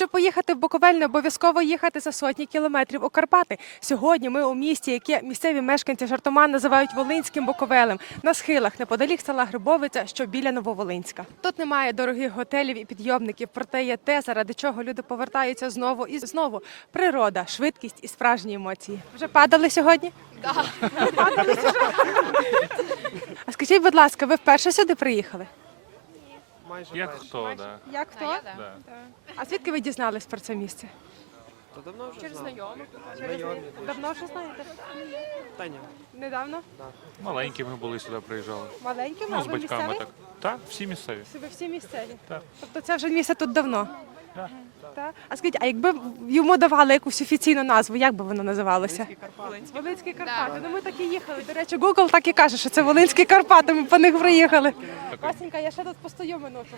щоб поїхати в Буковель, не обов'язково їхати за сотні кілометрів у Карпати. Сьогодні ми у місті, яке місцеві мешканці Жартоман називають Волинським Буковелем, на схилах неподалік села Грибовиця, що біля Нововолинська. Тут немає дорогих готелів і підйомників, проте є те, заради чого люди повертаються знову і знову. Природа, швидкість і справжні емоції. Вже падали сьогодні? Так. А скажіть, будь ласка, ви вперше сюди приїхали? Майже Як хто, да. Як хто? Да. А звідки ви дізнались про це місце? Та давно вже Через знав. знайомих? Знайомі. Давно вже знаєте? Та ні. Недавно? Маленькими були сюди, приїжджали. Маленькими, Ну, а з ви батьками місцеві? так. Так, всі місцеві. Ви всі місцеві? Так. Тобто це вже місце тут давно? Так. Так? А скажіть, а якби йому давали якусь офіційну назву, як би воно називалося? Волинські Карпати. Волинські Карпати. Ну ми так і їхали. До речі, Google так і каже, що це Волинські Карпати. Ми по них приїхали. Васенька, я ще тут постою минуту.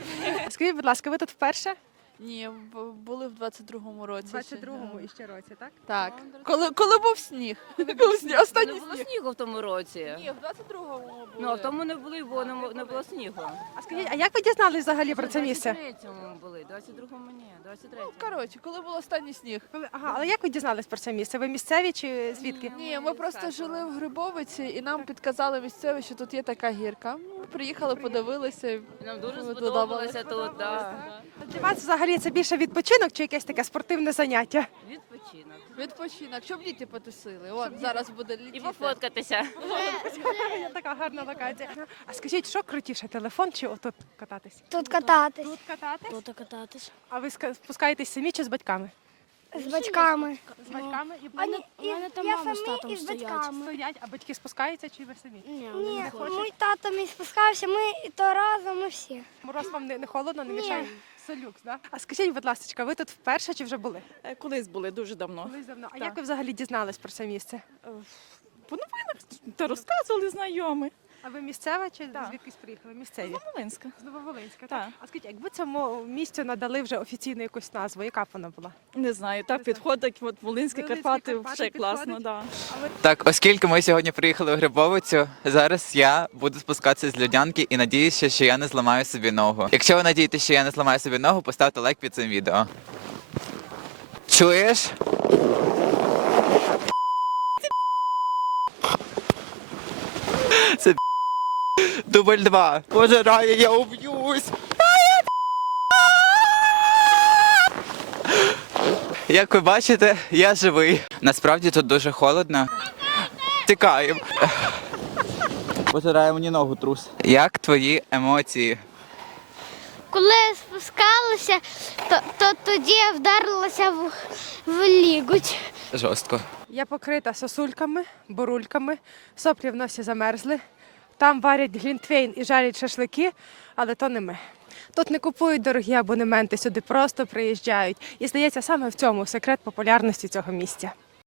Скажіть, будь ласка, ви тут вперше? Ні, б- були в 22-му році. У ще, 22-му да. іще році, так? Так. Коли, коли був сніг? Коли сніг? Не було сніг. снігу в тому році. Ні, в 22-му були. Ну, а в тому не було, бо не, не було снігу. А скажіть, а як ви дізнались взагалі про це місце? 23-му були, 22-му ні, 23-му. Ну, коротше, коли був останній сніг. Коли- Ага, але як ви дізнались про це місце? Ви місцеві чи звідки? Ні, ми просто жили в Грибовиці і нам підказали місцеві, що тут є така гірка. Ми приїхали, подивилися. Нам дуже Ми сподобалося тут, да. Для вас взагалі це більше відпочинок чи якесь таке спортивне заняття? Відпочинок. Відпочинок, щоб діти потусили. От зараз буде літіти. І пофоткатися. Така гарна локація. А скажіть, що крутіше, телефон чи отут кататись? Тут кататись. Тут кататись? Тут кататись. А ви ска- спускаєтесь самі чи з батьками? З батьками. З батьками і у мене там я мама з самі татом і з стоять. батьками. стоять, а батьки спускаються чи ви самі? Ні, Ні, не мій тато мій спускався, ми і то разом, ми всі. Мороз вам не, не холодно, не Ні. мішає? Солюкс, да? А скажіть, будь ласка, ви тут вперше чи вже були? Е, Колись були дуже давно. Колись давно. А Так. як ви взагалі дізнались про це місце? По новинах та розказували знайомі. А ви місцева чи Так. звідкись приїхали? Місцеві. Волинська. З Нововолинська, так? Так. А скажіть, якби цьому місцю надали вже офіційну якусь назву, яка б вона була? Не знаю, так підходить. От Волинські Волинські Карпати Карпати ще класно, підходить? да. Так, оскільки ми сьогодні приїхали в Грибовицю, зараз я буду спускатися з льодянки і надіюся, що я не зламаю собі ногу. Якщо ви надієтеся, що я не зламаю собі ногу, поставте лайк під цим відео. Чуєш? Це дубль два. Боже, Рая, я уб'юсь. Як ви бачите, я живий. Насправді тут дуже холодно. Тікаємо. Пожирає мені ногу трус. Як твої емоції? Коли спускалися, то, то тоді я вдарилася в, в лігуть. Жорстко. Я покрита сосульками, бурульками, соплі в носі замерзли. Там варять глінтвейн і жарять шашлики, але то не ми. Тут не купують дорогі абонементи, сюди просто приїжджають. І здається, саме в цьому секрет популярності цього місця.